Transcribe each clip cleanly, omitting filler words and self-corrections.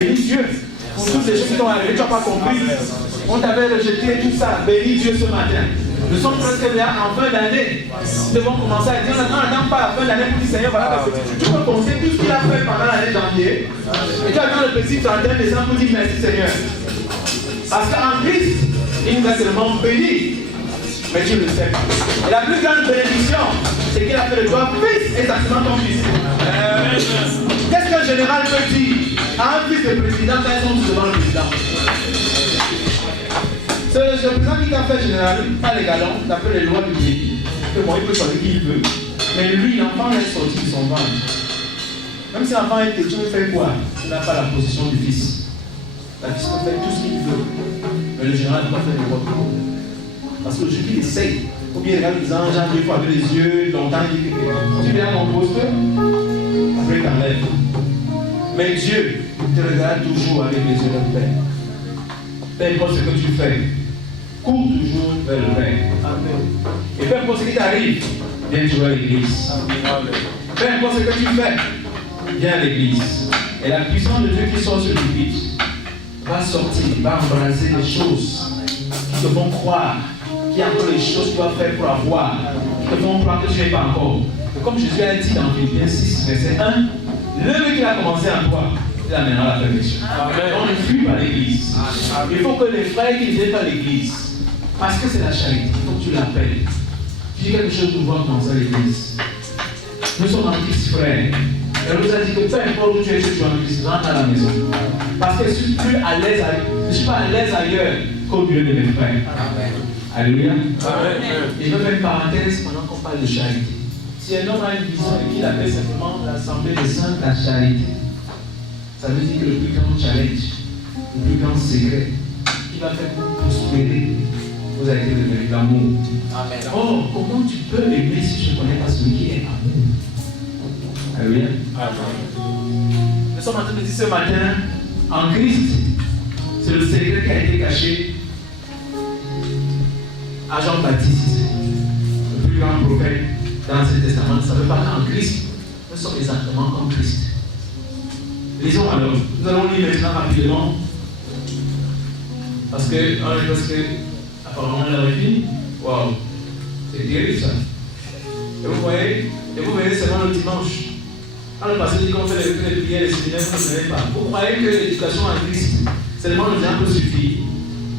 bénis Dieu pour toutes les choses qui t'ont arrivé, tu n'as pas compris. On t'avait rejeté, tout ça. Bénis Dieu ce matin. Nous sommes presque là en fin d'année. Nous devons commencer à dire, on n'attend pas la fin d'année pour dire, Seigneur, voilà, tu peux penser tout ce qu'il a fait pendant l'année janvier. Et tu attends le petit 31 décembre pour dire merci Seigneur. Parce qu'en Christ, il nous a seulement béni. Mais tu le sais. Et la plus grande bénédiction, c'est qu'il a fait de toi fils et sacrément ton fils. Qu'est-ce qu'un général peut dire à un fils de président quand ils sont devant le président? C'est le président qui t'a fait général, pas les galons, d'après les lois du pays. Que bon, il peut choisir qui il veut. Mais lui, l'enfant est sorti de son ventre. Même si l'enfant est têtu, il fait quoi? Il n'a pas la position du fils. La fils peut faire tout ce qu'il veut. Mais le général ne peut pas faire les lois pour lui. Parce que aujourd'hui, il essaye. Ou bien il regarde les anges, deux fois avec les yeux, longtemps, il dit que tu viens à mon poste, après il t'enlève. Mais Dieu te regarde toujours avec les yeux de paix. Peu importe ce que tu fais, cours toujours vers le Père. Et peu importe ce qui t'arrive, viens jouer à l'église. Peu importe ce que tu fais, viens à l'église. Et la puissance de Dieu qui sort sur le pupitre va sortir, va embraser les choses qui te font croire qu'il y a encore les choses que tu dois faire pour avoir, qui te font croire que tu n'es pas encore. Et comme Jésus a dit dans Philippiens 6, verset 1, l'œuvre qu'il a commencé en toi, il amènera la perfection. On ne fuit pas l'église. Il faut que les frères qui ne viennent pas à l'église, parce que c'est la charité, il faut que tu l'appelles. Tu dis quelque chose pour voir commencer à l'église. Nous sommes en Christ, frères. Elle nous a dit que peu importe où tu es, tu es en Christ, rentre à la maison. Parce que je suis plus à l'aise, je ne suis pas à l'aise ailleurs qu'au milieu de mes frères. Alléluia. Et je veux faire une parenthèse pendant qu'on parle de charité. Si un homme a une vision et qu'il appelle simplement l'assemblée des saints la charité, ça veut dire que le plus grand challenge, le plus grand secret qui va faire pour prospérer, vous avez été de l'amour. Oh, comment tu peux aimer si tu ne connais pas celui qui est amour? Alléluia. Nous sommes en train de dire ce matin, en Christ, c'est le secret qui a été caché à Jean-Baptiste, le plus grand prophète dans l'Ancien Testament. Ne savait pas qu'en Christ, nous sommes exactement comme Christ. Lisons alors. Nous allons lire maintenant rapidement. Parce que apparemment l'heure est finie. Waouh, c'est terrible ça. Et vous voyez seulement le dimanche. Quand le pasteur dit qu'on fait les prières, les séminaires, vous ne savez pas. Vous croyez que l'éducation en Christ, seulement le diable peut suffire.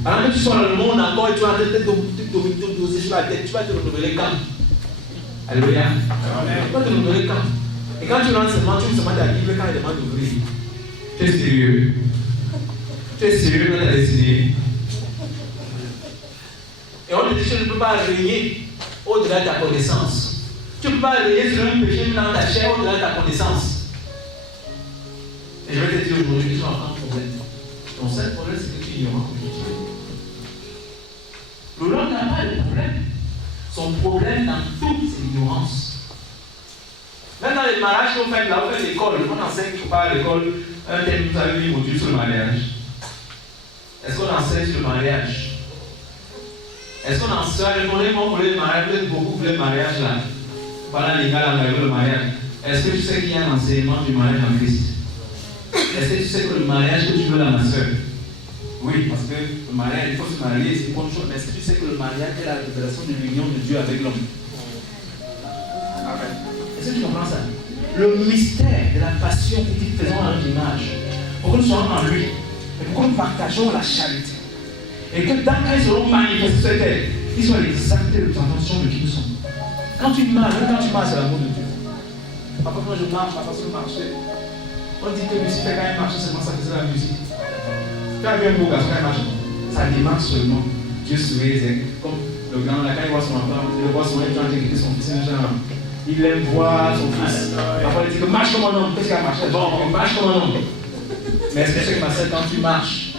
Alors que tu sois dans le monde encore et tu vas te doser sur la tête, tu vas te renouveler quand? Alléluia. Tu vas te renouveler quand? Et quand tu rentres seulement, tu me demandes la Bible quand elle demande d'ouvrir. Tu es sérieux? Tu es sérieux dans ta destinée? Et on te dit que tu ne peux pas régner au-delà de ta connaissance. Tu ne peux pas régner sur un péché dans ta chair au-delà de ta connaissance. Et je vais te dire aujourd'hui, tu as un problème. Ton seul problème, c'est que tu es ignorant. L'homme n'a pas de problème. Son problème dans toute c'est l'ignorance. Même dans les mariages qu'on fait là, on fait l'école, on enseigne quelque part à l'école un thème, vous avez vu, module sur le mariage. Est-ce qu'on enseigne sur le mariage? Est-ce qu'on enseigne, on voulait le mariage, peut-être beaucoup voulaient le mariage là. Pendant les gars, on avait le mariage. Est-ce que tu sais qu'il y a un enseignement du mariage en Christ? Est-ce que tu sais que le mariage que tu veux là, ma soeur? Oui, parce que le mariage, il faut se marier, c'est une bonne chose. Mais est-ce que tu sais que le mariage est la révélation de l'union de Dieu avec l'homme? Amen. Est-ce que tu comprends ça? Le mystère de la passion que nous faisons à notre image, pour que nous soyons en lui, et pour que nous partageons la charité. Et que quand ils seront manifestés, ils soient l'exacte représentation de qui nous sommes. Quand tu marches, c'est l'amour de Dieu. Parfois, quand je marche, parce que je marchais, on dit que Lucifer, quand il marchait seulement, ça faisait la musique. Quand il y a un beau garçon, quand il marche, ça démarche seulement. Dieu sourit, comme le grand, là, quand il voit son enfant, il le voit son enfant, il dit que son fils est genre. Il aime voir son fils. Parfois, il dit que marche comme un homme. Qu'est-ce qu'il a marché? Bon, marche comme un homme. Mais est-ce que c'est que ma soeur, quand tu marches,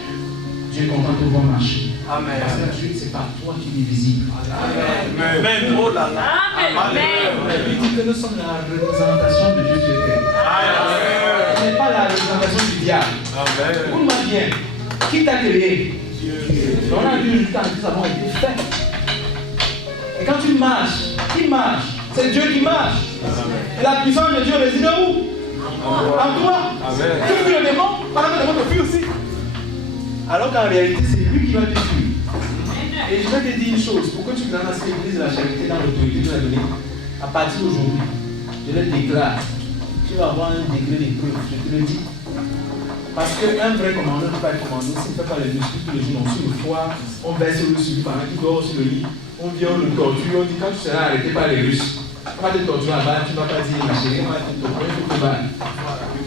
Dieu est content de te voir marcher? Amen. Parce que Dieu, c'est par toi qu'il est visible. Amen. Oh là là. Amen. Il dit que nous sommes la représentation de Dieu sur terre. Amen. Ce n'est pas la représentation du diable. Amen. Écoute-moi bien. Qui t'a créé? Dieu. On a vu jusqu'à nous avons été faits. Et quand tu marches, qui marche? C'est Dieu qui marche. Et la puissance de Dieu réside où? En toi. Tu fuis le démon, pendant que le démon te fuit aussi. Alors qu'en réalité, c'est lui qui va te fuir. Et je vais te dire une chose, pour que tu grandes dans cette église de la charité, dans l'autorité que tu as donnée, à partir d'aujourd'hui, je le déclare, tu vas avoir un degré d'épreuve, je te le dis. Parce qu'un vrai commandeur ne peut pas être commandé s'il ne fait pas les muscles tous les jours. On suit le foie, on baisse le suivi pendant qu'il dort sur le lit, on vient, on le torture, on dit quand tu seras arrêté par les Russes, on va te torturer là-bas, tu ne vas pas dire ma chérie, on va te torturer, il faut te battre.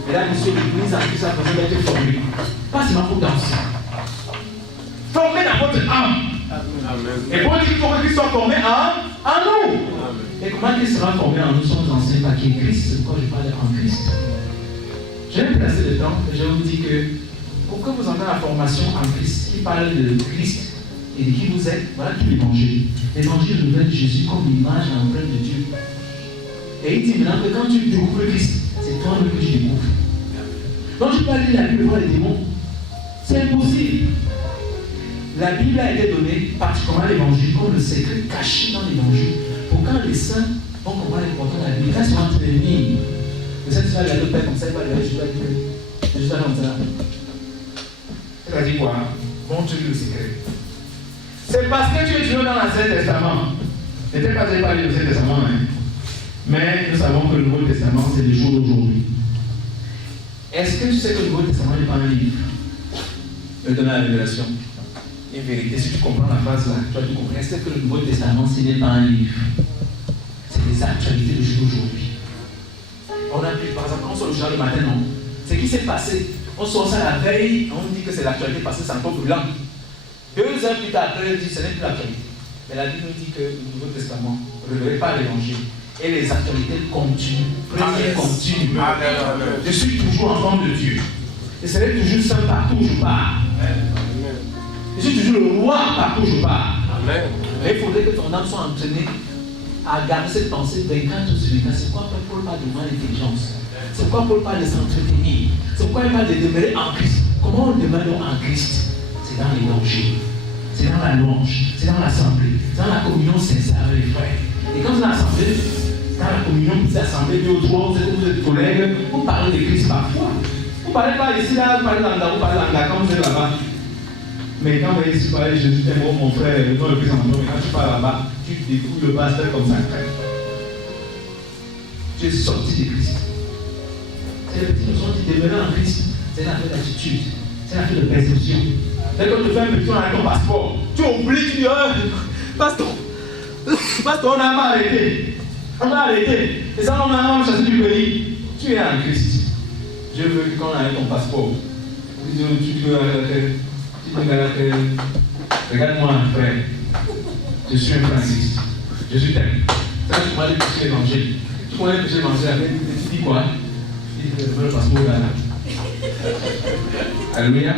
Et là, monsieur, l'église a pris sa façon d'être formée. Pas seulement pour danser. Formé dans votre âme. Et pour dire qu'il faut qu'il soit formé en nous. Et comment il sera formé en nous? Sommes anciens par qui est Christ. C'est pourquoi je parle en Christ. Je vais placer le temps et je vous dis que pour que vous entendez la formation en Christ qui parle de Christ et de qui vous êtes, voilà tout l'évangile. L'évangile révèle Jésus comme l'image et l'empreinte de Dieu. Et il dit maintenant que quand tu découvres Christ, c'est toi-même que tu découvres. Donc tu peux aller lire la Bible et voir les démons. C'est impossible. La Bible a été donnée, particulièrement l'évangile, comme le secret caché dans l'évangile. Pour quand les saints vont comprendre l'importance de la Bible, là c'est entre les lignes. Le Saint va regarder le Père comme ça, il va regarder Jésus, Jésus va comme ça. Il va dire quoi? Montre-lui le secret. C'est parce que tu es toujours dans l'Ancien Testament. Peut-être pas que je n'ai pas lu l'Ancien Testament, hein. Mais nous savons que le Nouveau Testament, c'est le jour d'aujourd'hui. Est-ce que tu sais que le Nouveau Testament n'est pas un livre? Je vais donner la révélation. Une vérité, si tu comprends la phrase là, tu vas tout comprendre. Est-ce que le Nouveau Testament, ce n'est pas un livre? C'est des actualités du jour d'aujourd'hui. On a pu, par exemple, quand on sort le journal le matin, non. Ce qui s'est passé, on sort ça la veille, on dit que c'est l'actualité parce que c'est encore brûlant. 2 heures plus tard, après, on dit que ce n'est plus l'actualité. Mais la Bible nous dit que le Nouveau Testament, révélé par l'Évangile, et les actualités continuent. Continue. Je suis toujours enfant de Dieu. Je serai toujours seul partout où je pars. Je suis toujours le roi partout où je pars. Mais il faudrait que ton âme soit entraînée à garder cette pensée vaincante sur les cas. C'est pourquoi Paul parle de moins d'intelligence. C'est pourquoi Paul parle de s'entretenir. C'est pourquoi il parle de demeurer en Christ. Comment on demeure en Christ? C'est dans l'évangile. C'est dans la louange. C'est dans l'assemblée. C'est dans la communion sincère avec les frères. Et quand vous êtes assemblée, dans la communion, vous êtes assemblée 2 ou 3, vous êtes collègues, vous parlez de Christ parfois. Vous ne parlez pas ici, là, vous parlez d'Anga, vous parlez d'Anga quand vous êtes là-bas. Mais quand vous êtes ici, vous parlez de Jésus, t'es mon frère, non le Christ en mais quand tu parles là-bas, tu découvres le pasteur comme ça. Tu es sorti de Christ. C'est la petite notion qui demeure en Christ. C'est une affaire d'attitude. C'est une affaire de perception. Dès que tu fais un petit tour avec ton passeport, tu oublies, tu dis, pasteur, on a mal arrêté. On m'a arrêté. Et ça, on m'a chassé du pays. Tu es en Christ. Je veux que quand on a ton passeport, regarde-moi, frère. Je suis un Francis. Je suis tel. Ça, tu m'as dit que l'évangile. Tu connais le l'évangile avec. Tu dis quoi? Tu dis le passeport là. Alléluia.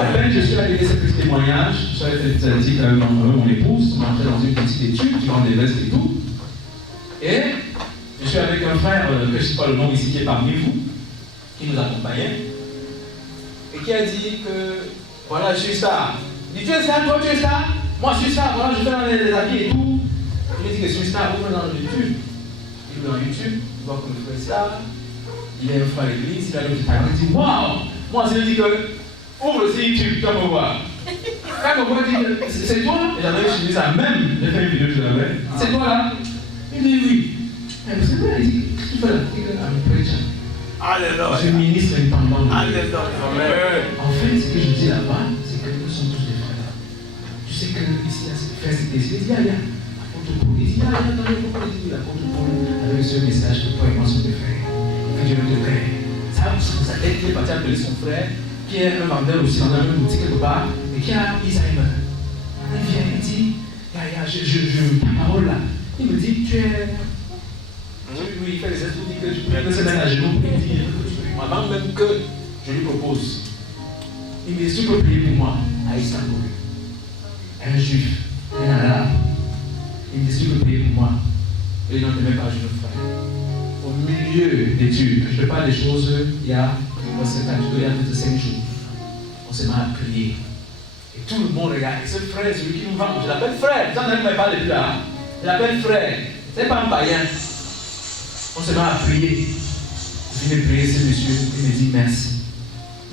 À peine je suis arrivé à ce petit témoignage, je suis allé dire avec mon épouse, on est entré dans une petite étude, tu vends des vestes et tout. Et je suis avec un frère, que je ne sais pas le nom ici, qui est parmi vous, qui nous accompagnait, et qui a dit que, voilà, je suis star. Il dit, tu es star, toi tu es star? Moi je suis star, voilà, je fais dans les habits et tout. Il me dit que je suis star, vous dans YouTube. Il est dans YouTube, il voit que le frère est star. Il est un frère à l'église, il a le talent, il dit, waouh! Moi je lui dis que, ouvre le site YouTube, tu vas me voir. Quand on me dit, c'est toi? Et j'avais utilisé ça même, j'ai fait une vidéo, je l'avais. C'est toi là? Il dit oui. Mais c'est vrai, il dit, tu fais l'article à mon prêcher. Alléluia. Je ministre indépendant. Alléluia. En fait, ce que je dis là-bas, c'est que nous sommes tous des frères. Tu sais que ici, frère, c'est ici. Il dit, il y a l'apôtre Paul. Il dit, attendez, pourquoi il dit l'apôtre Paul avec ce message que toi et moi sommes des frères? Que Dieu nous déclare. Ça aide qu'il est parti appeler son frère, qui est un vendeur aussi dans la même boutique quelque part, et qui a Alzheimer. Il vient, il dit, ta parole là. Il me dit, tu es. Oui, il fait les gestes, il dit que tu peux se mettre à genoux. Il dit, avant même que je lui propose, il me dit, tu peux prier pour moi à Istanbul. Un juif, un arabe. Il me dit, tu peux prier pour moi. Et il n'en est même pas genoux, frère. Au milieu d'études, je ne fais pas des choses, il y a 5 jours. On se met à prier. Et tout le monde regarde. Et ce frère, celui qui nous vend, je l'appelle frère. Vous n'en avez pas depuis là. Je l'appelle frère. Ce n'est pas un païen. On se met à prier. Je vais prier ce monsieur, il me dit merci.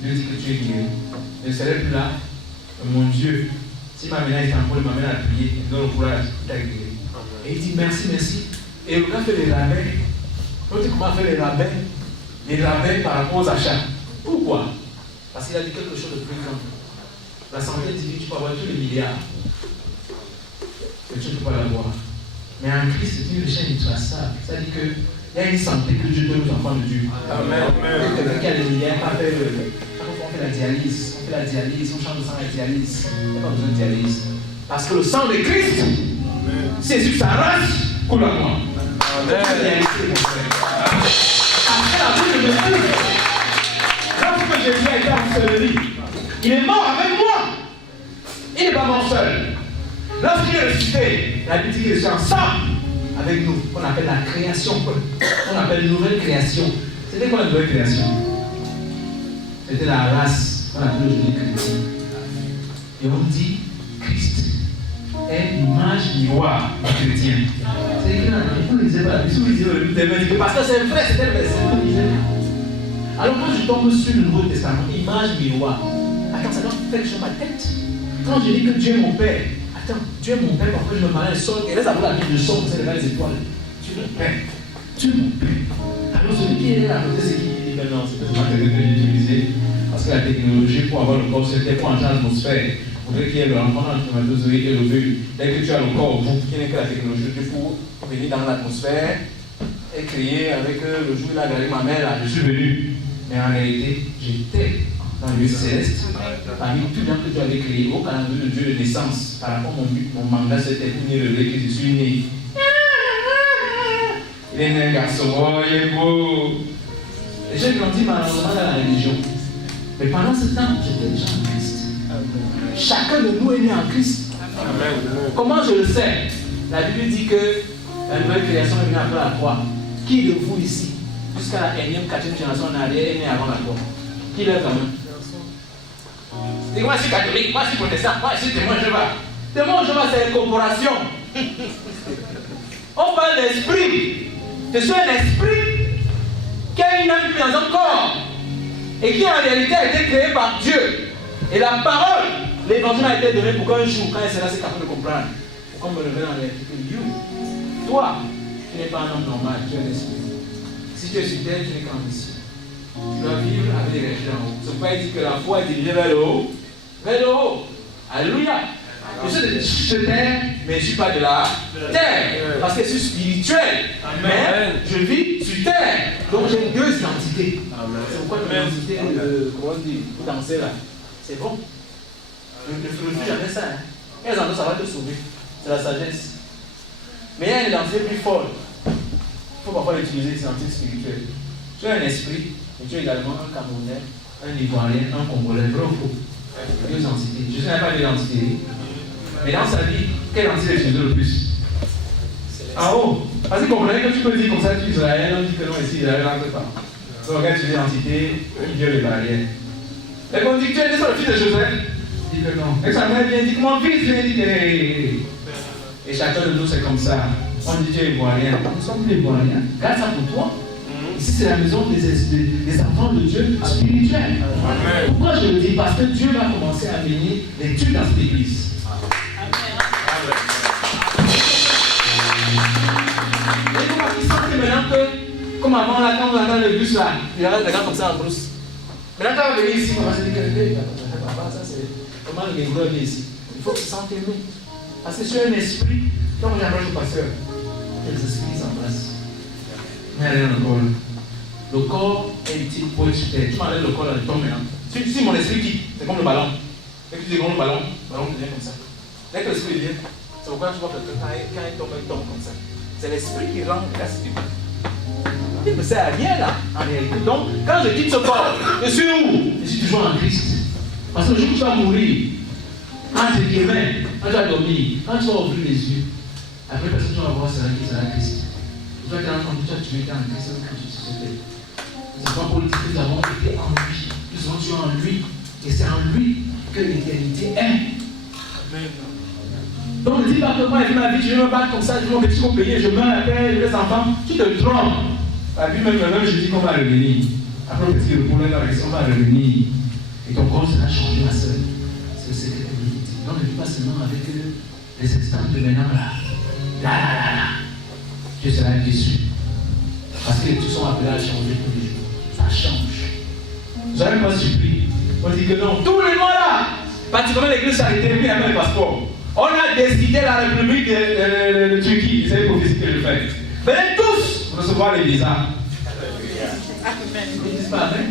Je lui dis que tu es guéri. Je ne serai plus là. Mon Dieu, si ma ménage est en train de m'amener à prier, il me donne le courage, il t'a guéri. Et il dit merci, merci. Et on a fait les rabais. L'autre, comment faire les rabais? Les rabais par rapport aux achats. Pourquoi? Parce qu'il a dit quelque chose de plus grand. La santé dit que tu peux avoir tous les milliards. Mais tu ne peux pas l'avoir. Mais en Christ, c'est une richesse intraçable. C'est-à-dire qu'il y a une santé que Dieu donne aux enfants de Dieu. Amen. Quelqu'un qui a des milliards, on fait la dialyse. On fait la dialyse, on change de sang à la dialyse. Il n'y a pas besoin de dialyse. Parce que le sang de Christ, c'est sur sa race, coule à moi. Après la vie de Jésus, lorsque Jésus a été enseveli, il est mort avec moi. Il n'est pas mort seul. Lorsqu'il est ressuscité, la Bible dit qu'il est ensemble avec nous. On appelle la création. On appelle nouvelle création. C'était quoi la nouvelle création? C'était la race qu'on appelle aujourd'hui chrétien. Et on dit Christ est l'image miroir du chrétien. C'est écrit dans la Bible. Vous ne lisez pas la Bible. Vous lisez le verset. Parce que c'est vrai, c'était le verset. Vous lisez. Alors quand je tombe sur le Nouveau Testament, image miroir. Attends, ça doit faire quelque chose dans ma tête. Quand je dis que Dieu est mon Père, attends, Dieu est mon Père, parfois je me marie un sol, et laisse avoir la Bible de sol, c'est les étoiles. Dieu est mon Père. Dieu est mon Père. Alors celui qui est là à côté, c'est qui dit, mais non, c'est pas ce que je vais utiliser. Parce que la technologie, pour avoir le corps, c'était pour entrer l'atmosphère. Il faudrait qu'il y ait l'enfant dans le spermatozoïde et l'ovule. Dès que tu as le corps, vous qui n'est que la technologie, tu peux venir dans l'atmosphère et crier avec le jour où il a gardé ma mère, là, je suis venu. Mais en réalité, j'étais dans le lieu céleste, parmi tous les gens que tu avais créés, au calendrier de Dieu de naissance. Par rapport à mon mandat, c'était pour venir le que je suis né. Il est né un garçon, oh, il est beau. Et j'ai grandi malheureusement dans la religion. Mais pendant ce temps, j'étais déjà en Christ. Chacun de nous est né en Christ. Amen. Comment je le sais? La Bible dit que la nouvelle création est venue après la croix. Qui de vous ici, jusqu'à la 1e, 4e génération en arrière, est né avant la croix? Qui lève la main? Et moi je suis catholique, moi je suis protestant, moi je suis témoin de Jéhovah. Témoin de Jéhovah, c'est une corporation. On parle d'esprit. Je suis un esprit qui a une âme qui est dans un corps et qui en réalité a été créé par Dieu. Et la parole, l'évangile a été donné pour qu'un jour, quand elle sera assez capable de comprendre, pour qu'on me révèle en réalité que toi, tu n'es pas un homme normal, tu es un esprit. Si tu es sur terre, tu n'es qu'un mission. Tu dois vivre avec les régions en haut. C'est pourquoi il dit que la foi est dirigée vers le haut. Vers le haut. Alléluia. Je suis de terre, mais je ne suis pas de la terre. Parce que je suis spirituel. Mais je vis sur terre. Donc j'ai deux identités. C'est pourquoi l'identité, comment on dit, pour danser là, c'est bon. Le philosophie, jamais ça. Et les endroits, ça va te sauver. C'est la sagesse. Mais il y a une identité plus folle. Il faut parfois utiliser les identités spirituelles. Tu as un esprit, mais tu as également un Camerounais, un Ivoirien, un Congolais, vrai ou faux? Deux entités. Jésus n'a pas d'identité. Mais dans sa vie, quelle entité est Jésus le plus? En haut. Parce que comprenez que tu peux dire comme ça, tu es Israël, on dit que non, ici, Israël n'entre pas. Donc, regarde sur l'identité, il viole les barrières. Et quand on dit que tu es né sur le fils de Joseph, il dit que non. Et sa mère vient dire que mon fils vient dire que. Et chacun de nous, c'est comme ça. On dit Dieu est ivoirien. Nous sommes plus ivoiriens. Garde ça pour toi. Ici, c'est la maison des enfants de Dieu spirituels. Pourquoi je le dis? Parce que Dieu va commencer à venir les tuer dans cette église. Et comment ils sentent maintenant que, comme avant, là, quand on entend le bus là, il arrête les gars comme ça en brousse. Maintenant, quand on va venir ici, on va se dire que papa, ça c'est comment les gros est ici. Il faut qu'ils sentent aimés. Parce que c'est un esprit, comme j'approche au pasteur, les esprits s'embrassent. Mais rien encore. Le corps est utile pour être sur terre. Tu m'enlèves le corps dans le temps maintenant. Si mon esprit quitte, c'est comme le ballon. Dès que tu dégonfles le ballon devient comme ça. Dès que l'esprit vient, c'est pourquoi tu vois que quand il tombe comme ça. C'est l'esprit qui rend grâce à Dieu. Il ne sert à rien là, en réalité. Donc, quand je quitte ce corps, je suis où? Je suis toujours en Christ. Parce que le jour où tu vas mourir, entre guillemets, quand tu vas dormir, quand tu vas ouvrir les yeux, après personne que tu vas voir sera qui sera Christ. Tu vas te rendre compte que tu as tué dans Christ, que tu te souviens. C'est pas politique que nous avons été en lui. Nous sommes tués en lui. Et c'est en lui que l'éternité est. Amen. Donc ne dis pas que moi, ma vie, je vais me battre comme ça, je vais mon petit payer, je meurs après, je laisse enfant. Tu te trompes. La Bible même je dis qu'on va revenir. Après le petit repos, on va revenir. Et ton corps sera changé, ma soeur. C'est le secret de l'unité. Donc ne vis pas seulement avec les instants de maintenant là. Tu seras déçu. Parce que tous sont appelés à changer tous les jours. Ça change. Vous n'avez pas surpris. On dit que non, tous les mois là, particulièrement l'église charité, puis avec le passeport. On a décidé la République de Turquie, c'est une prophétie que je fais. Venez tous recevoir les visas. Ils ne disent pas Amen.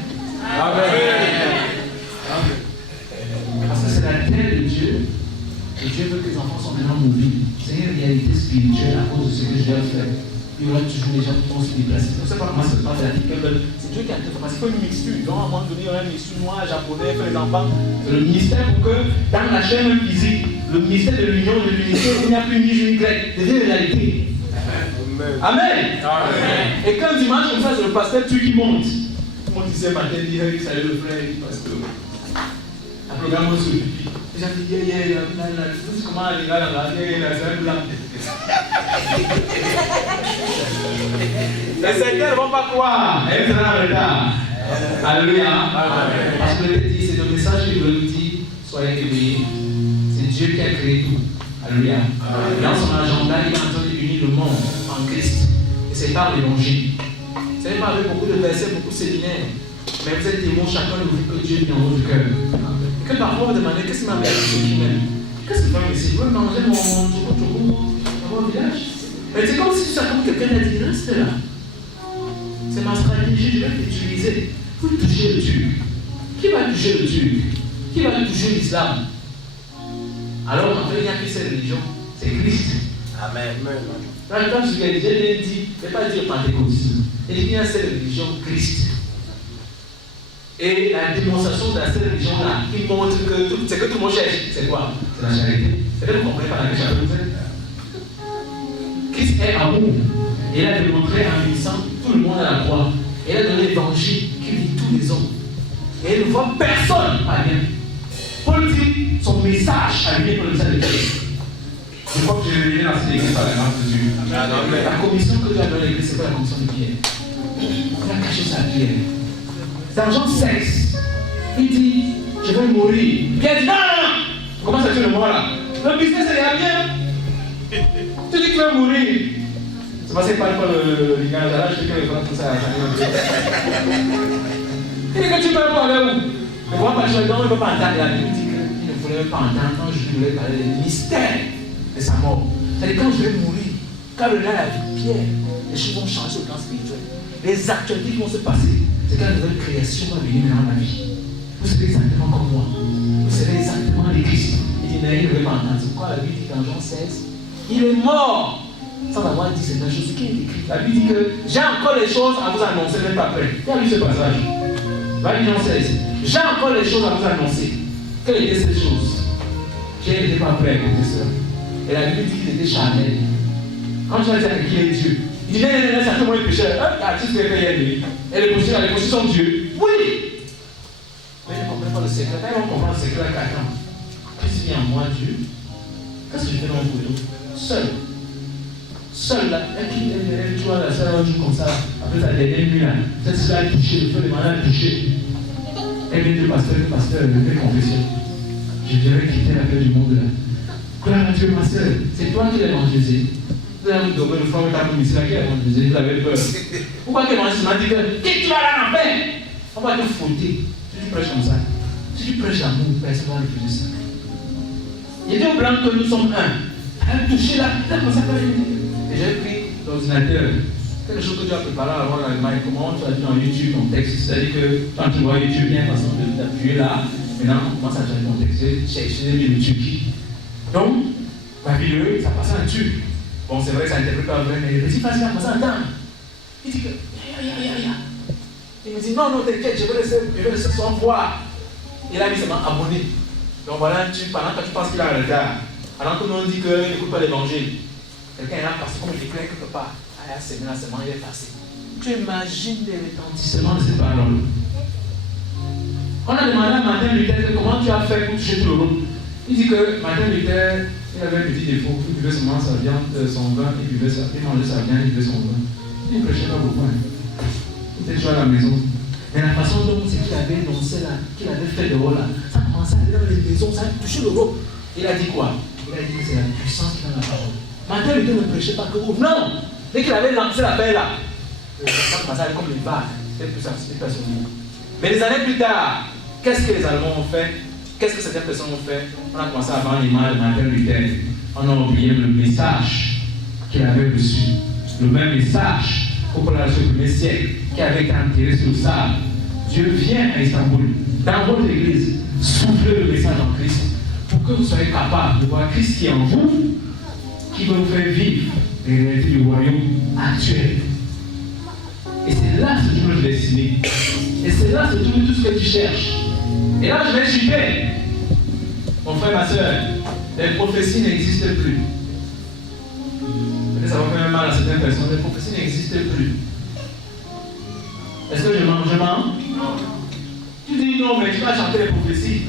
Parce que c'est la terre de Dieu. Et Dieu veut que les enfants soient maintenant mobiles. C'est une réalité spirituelle à cause de ce que je viens de faire. Il y aura toujours des gens qui vont se déplacer. Je ne sais pas comment ça se passe. C'est Dieu qui a fait. Parce qu'il faut une mixture. Donc, à un moment donné, il y aura une mixture noire, japonais, fait les enfants. C'est le ministère pour que, dans la chaîne physique, le ministère de l'union, de l'unité, il n'y a plus ni J ni Y. C'est une réalité. Amen. Et quand dimanche, comme ça, c'est le pasteur tu qui monte. Tout le monde disait matin, dit salut le frère, parce que un programme sur le pipi. Les gens disent comment aller là, c'est un blanc. Les Seigneurs ne vont pas croire. Elle sera en retard. Alléluia. Parce que dit, c'est le message qui veut nous dire soyez éveillés. C'est Dieu qui a créé tout. Alléluia. Dans son agenda, il a entendu unir le monde en Christ. Et c'est par l'évangile. Ce n'est pas avec beaucoup de versets, beaucoup de séminaires. Mais vous êtes témoins chacun de vous que Dieu est dans votre cœur. Et que parfois vous demandez qu'est-ce qui m'a fait ce qui m'aime. Qu'est-ce que tu veux manger mon chocolat dans mon village? Mais c'est comme si comme quelqu'un a dit reste là. C'est ma stratégie, je vais l'utiliser. Vous touchez le Turc. Qui va toucher le Turc? Qui va toucher l'islam? Alors en fait, il n'y a que cette religion, c'est Christ. Amen. Quand je l'ai dit, je ne vais pas dire pentecôtisme. Il y a cette religion, Christ. Et la démonstration de cette religion-là, il montre que c'est que tout le monde cherche. C'est quoi? C'est la charité. C'est que vous comprenez pas la charité. Christ est amour. Et il a démontré en unissant tout le monde à la croix. Et il a donné l'évangile qui lie tous les hommes. Et il ne voit personne pas bien. Paul dit son message à lui pour le message de Christ. Je crois que j'ai révélé dans cette église par la grâce de Dieu. La commission que Dieu a donnée à l'église, ce n'est pas la commission de Pierre. Il a caché sa Pierre. Dans Jean 16, il dit je vais mourir. Pierre dit non. Comment ça tu le mort là? Le business est bien. Tu dis que tu vas mourir. C'est parce que pas le ligage là, je dis que tout ça. Il dit que tu peux pas aller où? Mais moi, pas il ne peut pas entendre la Bible. Il dit qu'il ne voulait pas entendre quand je voulais parler des mystères de sa mort. C'est-à-dire quand je vais mourir, quand le lait la vie de Pierre, les choses vont changer au plan spirituel. Les actualités qui vont se passer, c'est quand la nouvelle création va venir dans ma vie. Vous serez exactement comme moi. Vous serez exactement les Christ. Il dit, mais il ne veut pas entendre. C'est pourquoi la Bible dit dans Jean 16, il est mort sans avoir dit certaines choses. Ce qui est écrit. La Bible dit que j'ai encore les choses à vous annoncer, même pas prêt. Il y a lu ce passage. Jean 16. J'ai encore les choses à vous annoncer. Quelles étaient ces choses? Pierre n'était pas prêt à écouter cela. Et la Bible dit qu'il était charnel. Quand tu vas dire qui est Dieu, il dit non, certainement le pécheur. Tu sais ce qu'il fait hier. Et les pécheurs sont Dieu. Oui! Mais ils ne comprennent pas le secret. Quand ils vont comprendre le secret, qu'attends. Qu'est-ce qu'il y a en moi, Dieu? Qu'est-ce que je fais dans mon boulot? Seul là, tu vois, la seule un jour comme ça, après sa dernière nuit là, peut-être si elle a touché, le feu demandait à toucher. Elle vient de pasteur, de confession. Je dirais quitter la paix du monde là. Gloire à Dieu, ma soeur, c'est toi qui l'as évangélisé. Vous avez vous donné le frère de ta commission qui a évangélisé, vous avez peur. Pourquoi que l'évangélisme m'a dit que tu vas là en paix? On va te fouetter. Si tu prêches comme ça, si tu prêches l'amour, personne ne va refuser ça. Il est au blanc que nous sommes un. Elle a touché là, c'est comme ça que et j'ai pris l'ordinateur. Quelque chose que tu as préparé avant l'Allemagne, comment tu as dit dans YouTube ton texte. C'est-à-dire que quand tu vois YouTube, il y a une façon de t'appuyer là. Maintenant, on commence à changer ton texte. J'ai le Turquie. Donc, ma vidéo, ça passe en turc. Bon, c'est vrai, ça interprète pas vrai, mais c'est facile à commencer à entendre. Il dit que, il me dit, non, t'inquiète, je vais laisser son voir. Il a mis seulement abonné. Donc voilà, pendant que tu penses qu'il a un retard, alors que nous on dit qu'il n'écoute pas l'évangile, quelqu'un est là parce qu'on éclaire quelque part. Ah, c'est bien, c'est bon, il est passé. Tu imagines les retentissements de ces paroles. On a demandé à Martin Luther comment tu as fait pour toucher tout le monde. Il dit que Martin Luther, il avait un petit défaut, il buvait seulement sa viande, son vin, il mangeait sa viande, il buvait son vin. Il ne prêchait pas beaucoup. Peut-être jouer à la maison. Mais la façon dont c'est qu'il avait lancé là, qu'il avait fait dehors là, ça commençait à aller dans les maisons, ça a touché le roc. Il a dit quoi? Il a dit que c'est la puissance qui est dans la parole. Martin Luther ne prêchait pas que vous. Non! Dès qu'il avait lancé l'appel là, ça commençait à aller comme une vague. C'était plus personnel. Mais des années plus tard, qu'est-ce que les Allemands ont fait? Qu'est-ce que certaines personnes ont fait? On a commencé à vendre l'image de Martin Luther. On a oublié le message qu'il avait reçu. Le même message au premier siècle qui avait été enterré sur le sable. Dieu vient à Istanbul, dans votre église, souffler le message en Christ pour que vous soyez capable de voir Christ qui est en vous, qui va vous faire vivre les réalités du royaume actuel. Et c'est là que se trouve le destiné. Et c'est là que se trouve tout ce que tu cherches. Et là, je vais chuter. Mon frère, ma soeur, les prophéties n'existent plus. Ça va faire mal à certaines personnes. Les prophéties n'existent plus. Est-ce que je mens? Non. Tu dis non, mais tu vas chanter les prophéties.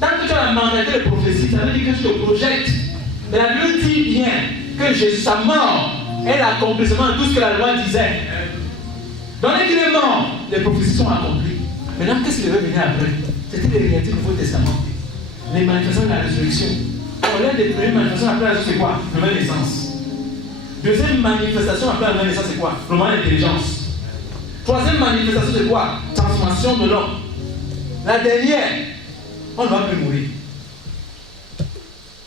Tant que tu as mandaté les prophéties, ça veut dire que tu te projettes. Mais la Bible dit bien que Jésus, sa mort, est l'accomplissement de tout ce que la loi disait. Donc, dès qu'il est mort, les prophéties sont accomplies. Maintenant, qu'est-ce qui devait venir après? C'était les réalités du Nouveau Testament. Les manifestations de la résurrection. L'un des premières manifestations après la résurrection, c'est quoi? Nouvelle naissance. Deuxième manifestation après la nouvelle naissance, c'est quoi? Le moment d'intelligence. Troisième manifestation, c'est quoi? Transformation de l'homme. La dernière, on ne va plus mourir.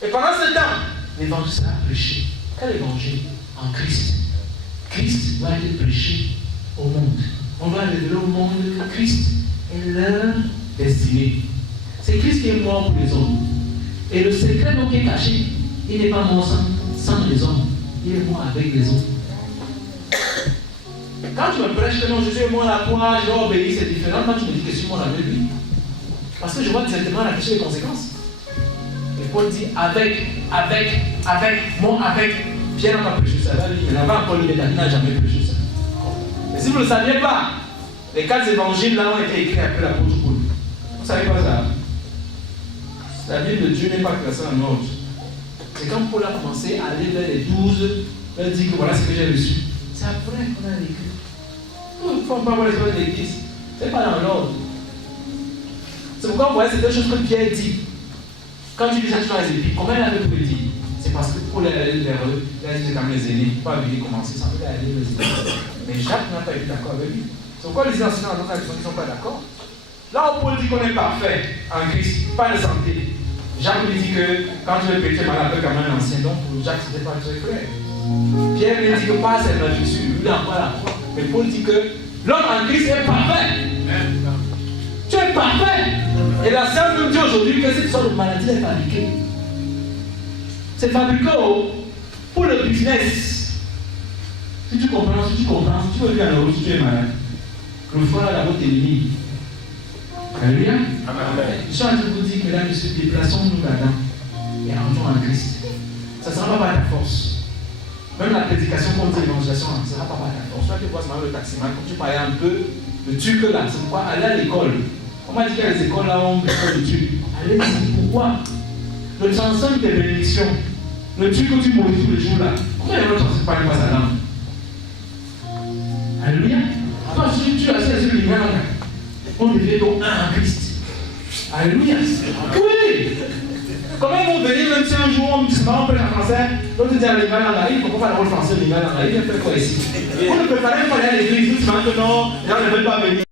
Et pendant ce temps, l'évangile sera prêché. Quel évangile? En Christ. Christ va être prêché au monde. On va révéler au monde que Christ est leur destinée. C'est Christ qui est mort pour les hommes. Et le secret donc est caché. Il n'est pas mort sans les hommes. Il est mort avec les hommes. Quand tu me prêches que non, Jésus est mort à la croix, je dois obéir, c'est différent. Quand tu me dis que je suis mort avec lui. Parce que je vois directement la question des conséquences. Et Paul dit avec. Pierre n'a pas prêché ça. Il n'a pas encore lu, il n'a jamais prêché ça. Mais si vous ne le saviez pas, les 4 évangiles là ont été écrits après l'apôtre Paul. Vous ne savez pas ça? La Bible de Dieu n'est pas classée en ordre. C'est quand Paul a commencé à aller vers les 12, leur dit que voilà ce que j'ai reçu. C'est après qu'on a écrit. Il ne faut pas voir les choses de l'église. Ce n'est pas dans l'ordre. C'est pourquoi vous voyez, c'est des choses que Pierre dit. Quand tu lis ça dans les épîtres, comment il avait pu le dire? C'est parce que Paul est allé vers eux, il a dit c'est comme les aînés, il ne faut pas venir commencer sans qu'il aller les aînés. Mais Jacques n'a pas été d'accord avec lui. C'est pourquoi les enseignants dans d'autres qui ne sont pas d'accord. Là où Paul dit qu'on est parfait en Christ, pas de santé. Jacques lui dit que quand tu veux pécher mal avec comme un ancien, donc pour Jacques c'était pas très clair. Pierre lui dit que pas c'est la Jésus, lui il n'a pas la foi. Mais Paul dit que l'homme en Christ est parfait. Tu es parfait. Et la science nous dit aujourd'hui que cette sorte de maladie est fabriquée. C'est fabriqué pour le business. Si tu comprends, si tu veux vivre en Europe, si tu es malade, le foie là d'abord t'élimine. Alléluia. Je suis en train de vous dire que là, monsieur, déplaçons-nous là-dedans et rentrons en Christ. Ça ne sera pas par ta force. Même la prédication contre l'évangélisation, ça ne sera pas par ta force. Toi, tu vois, c'est le taximan, comme tu parlais un peu de turc là, c'est pourquoi aller à l'école. On m'a dit qu'il y a des écoles là où on fait le turc. Allez-y, pourquoi? Le transfert des bénédictions, le turc que tu maudis tous les jours là, pourquoi les gens ne parlent pas sa langue? Alléluia. Toi, si tu as ces lumières, on devient donc un en Christ. Alléluia. Oui. Comment ils vont venir, même si un jour on me dit on peut en français, l'autre dit à l'Imal en Gaï, pourquoi pas le français l'Imal en Gaï, il fait quoi ici? On ne peut pas aller à l'église, nous disons que non, les gens ne veulent pas venir.